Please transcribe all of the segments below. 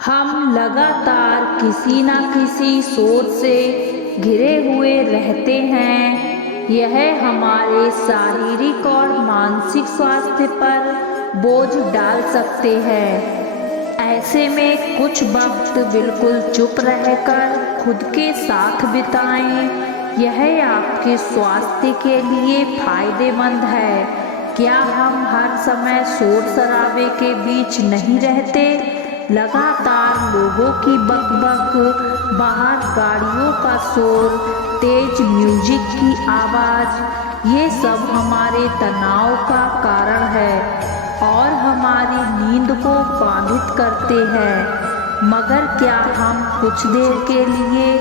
हम लगातार किसी न किसी सोच से घिरे हुए रहते हैं। यह हमारे शारीरिक और मानसिक स्वास्थ्य पर बोझ डाल सकते हैं। ऐसे में कुछ वक्त बिल्कुल चुप रहकर खुद के साथ बिताएं। यह आपके स्वास्थ्य के लिए फायदेमंद है। क्या हम हर समय शोर शराबे के बीच नहीं रहते? लगातार लोगों की बकबक, बाहर गाड़ियों का शोर, तेज म्यूजिक की आवाज़, ये सब हमारे तनाव का कारण है और हमारी नींद को बाधित करते हैं। मगर क्या हम कुछ देर के लिए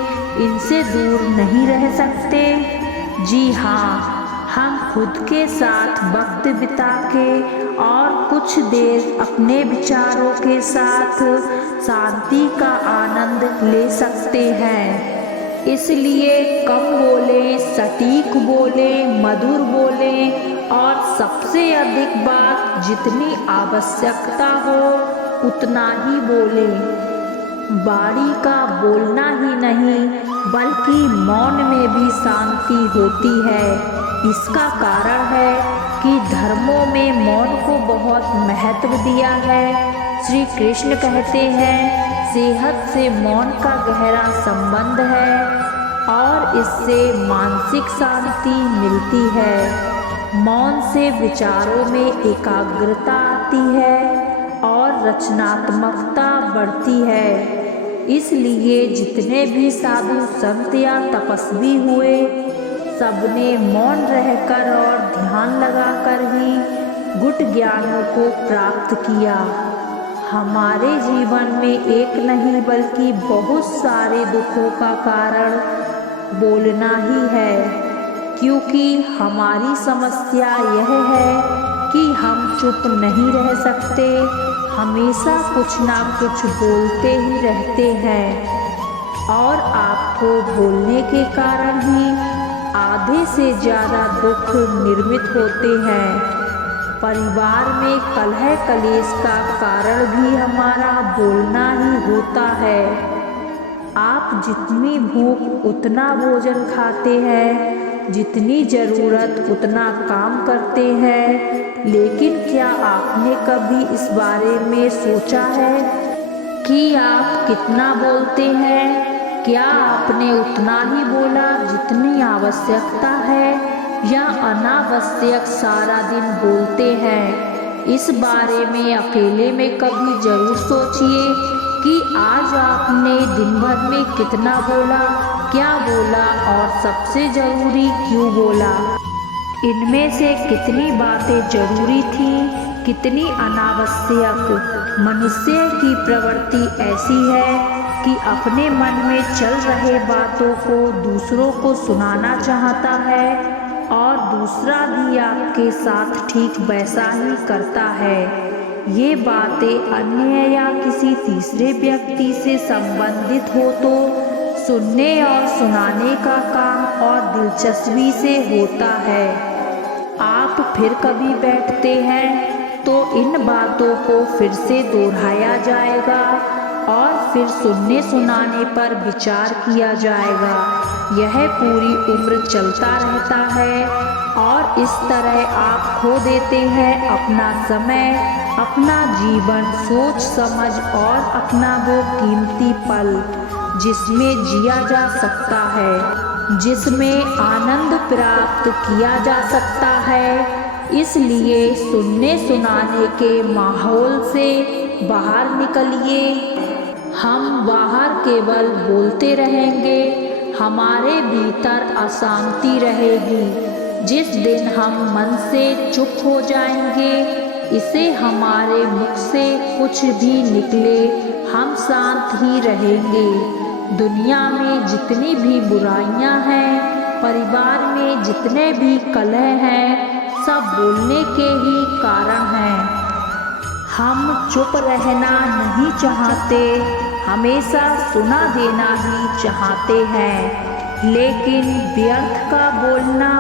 इनसे दूर नहीं रह सकते? जी हाँ, हम खुद के साथ वक्त बिता के और कुछ देर अपने विचारों के साथ शांति का आनंद ले सकते हैं। इसलिए कम बोलें, सटीक बोलें, मधुर बोलें और सबसे अधिक बात जितनी आवश्यकता हो उतना ही बोलें। बाड़ी का बोलना ही नहीं बल्कि मौन में भी शांति होती है। इसका कारण है कि धर्मों में मौन को बहुत महत्व दिया है। श्री कृष्ण कहते हैं, सेहत से मौन का गहरा संबंध है और इससे मानसिक शांति मिलती है। मौन से विचारों में एकाग्रता आती है और रचनात्मकता बढ़ती है। इसलिए जितने भी साधु संत या तपस्वी हुए, सबने मौन रहकर और ध्यान लगाकर ही गुट ज्ञानों को प्राप्त किया। हमारे जीवन में एक नहीं बल्कि बहुत सारे दुखों का कारण बोलना ही है, क्योंकि हमारी समस्या यह है कि हम चुप नहीं रह सकते, हमेशा कुछ ना कुछ बोलते ही रहते हैं और आपको बोलने के कारण ही आधे से ज़्यादा दुख निर्मित होते हैं। परिवार में कलह कलेश का कारण भी हमारा बोलना ही होता है। आप जितनी भूख उतना भोजन खाते हैं, जितनी ज़रूरत उतना काम करते हैं, लेकिन क्या आपने कभी इस बारे में सोचा है कि आप कितना बोलते हैं? क्या आपने उतना ही बोला जितनी आवश्यकता है या अनावश्यक सारा दिन बोलते हैं? इस बारे में अकेले में कभी ज़रूर सोचिए कि आज आपने दिन भर में कितना बोला, क्या बोला और सबसे ज़रूरी क्यों बोला। इनमें से कितनी बातें जरूरी थी, कितनी अनावश्यक। मनुष्य की प्रवृत्ति ऐसी है कि अपने मन में चल रहे बातों को दूसरों को सुनाना चाहता है और दूसरा भी आपके साथ ठीक वैसा ही करता है। ये बातें अन्य या किसी तीसरे व्यक्ति से संबंधित हो तो सुनने और सुनाने का काम और दिलचस्पी से होता है। आप फिर कभी बैठते हैं तो इन बातों को फिर से दोहराया जाएगा और फिर सुनने सुनाने पर विचार किया जाएगा। यह पूरी उम्र चलता रहता है और इस तरह आप खो देते हैं अपना समय, अपना जीवन, सोच समझ और अपना वो कीमती पल जिसमें जिया जा सकता है, जिसमें आनंद प्राप्त किया जा सकता है। इसलिए सुनने सुनाने के माहौल से बाहर निकलिए। हम बाहर केवल बोलते रहेंगे, हमारे भीतर अशांति रहेगी। जिस दिन हम मन से चुप हो जाएंगे, इसे हमारे मुख से कुछ भी निकले, हम शांत ही रहेंगे। दुनिया में जितनी भी बुराइयां हैं, परिवार में जितने भी कलह हैं, सब बोलने के ही कारण हैं। हम चुप रहना नहीं चाहते, हमेशा सुना देना ही चाहते हैं, लेकिन व्यर्थ का बोलना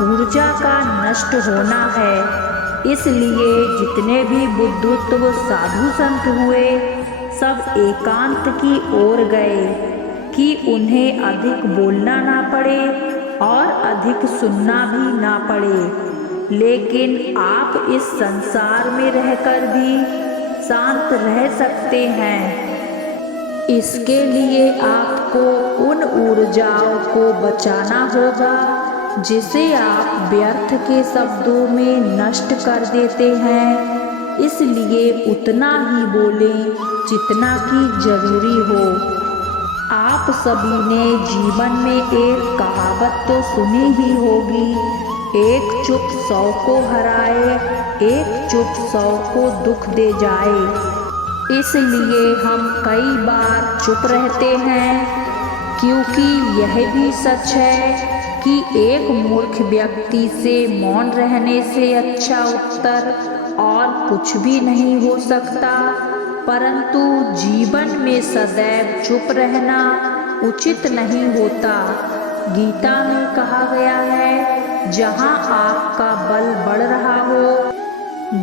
ऊर्जा का नष्ट होना है। इसलिए जितने भी बुद्धत्व साधु संत हुए, सब एकांत की ओर गए कि उन्हें अधिक बोलना ना पड़े और अधिक सुनना भी ना पड़े। लेकिन आप इस संसार में रहकर भी शांत रह सकते हैं। इसके लिए आपको उन ऊर्जाओं को बचाना होगा जिसे आप व्यर्थ के शब्दों में नष्ट कर देते हैं। इसलिए उतना ही बोलें जितना कि जरूरी हो। आप सभी ने जीवन में एक कहावत तो सुनी ही होगी, एक चुप 100 को हराए, एक चुप 100 को दुख दे जाए। इसलिए हम कई बार चुप रहते हैं, क्योंकि यह भी सच है कि एक मूर्ख व्यक्ति से मौन रहने से अच्छा उत्तर और कुछ भी नहीं हो सकता। परंतु जीवन में सदैव चुप रहना उचित नहीं होता। गीता में कहा गया है, जहाँ आपका बल बढ़ रहा हो,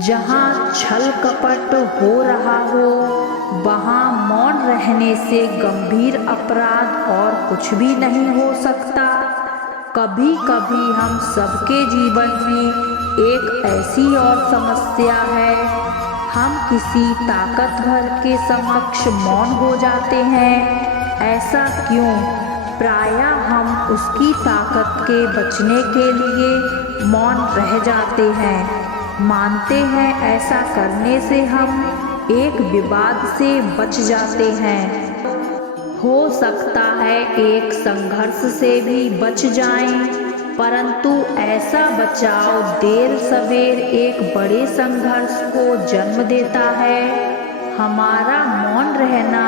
जहाँ छल कपट हो रहा हो, वहाँ मौन रहने से गंभीर अपराध और कुछ भी नहीं हो सकता। कभी कभी हम सबके जीवन में एक ऐसी और समस्या है, हम किसी ताकतवर के समक्ष मौन हो जाते हैं। ऐसा क्यों? प्रायः हम उसकी ताकत के बचने के लिए मौन रह जाते हैं। मानते हैं ऐसा करने से हम एक विवाद से बच जाते हैं। हो सकता है एक संघर्ष से भी बच जाएं, परंतु ऐसा बचाव देर सवेर एक बड़े संघर्ष को जन्म देता है। हमारा मौन रहना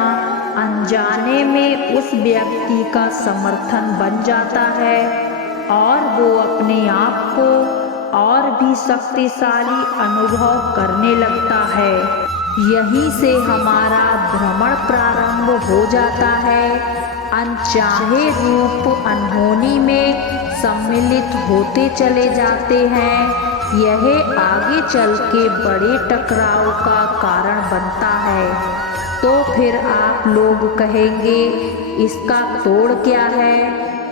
अनजाने में उस व्यक्ति का समर्थन बन जाता है और वो अपने आप को और भी शक्तिशाली अनुभव करने लगता है। यहीं से हमारा भ्रमण प्रारंभ हो जाता है। अनचाहे रूप अनहोनी में सम्मिलित होते चले जाते हैं। यह आगे चल के बड़े टकराव का कारण बनता है। तो फिर आप लोग कहेंगे, इसका तोड़ क्या है?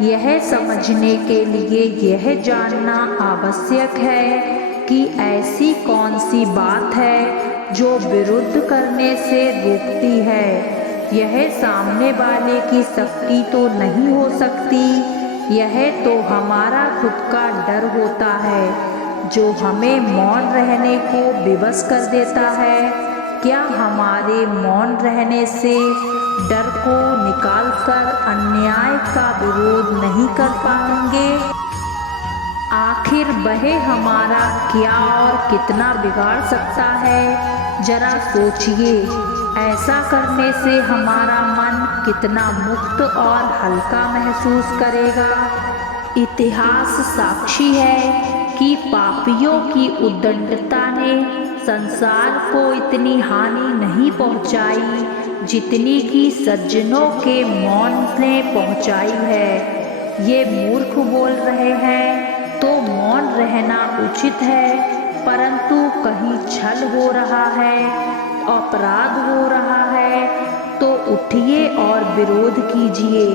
यह समझने के लिए यह जानना आवश्यक है कि ऐसी कौन सी बात है जो विरुद्ध करने से रोकती है। यह सामने वाले की शक्ति तो नहीं हो सकती, यह तो हमारा खुद का डर होता है जो हमें मौन रहने को विवश कर देता है। क्या हमारे मौन रहने से डर को निकालकर अन्याय का विरोध नहीं कर पाएंगे? आखिर वह हमारा क्या और कितना बिगाड़ सकता है? जरा सोचिए। ऐसा करने से हमारा मन कितना मुक्त और हल्का महसूस करेगा। इतिहास साक्षी है कि पापियों की उद्दंडता ने संसार को इतनी हानि नहीं पहुंचाई जितनी कि सज्जनों के मौन ने पहुंचाई है। ये मूर्ख बोल रहे हैं तो मौन रहना उचित है, परंतु कहीं छल हो रहा है, अपराध हो रहा है तो उठिए और विरोध कीजिए।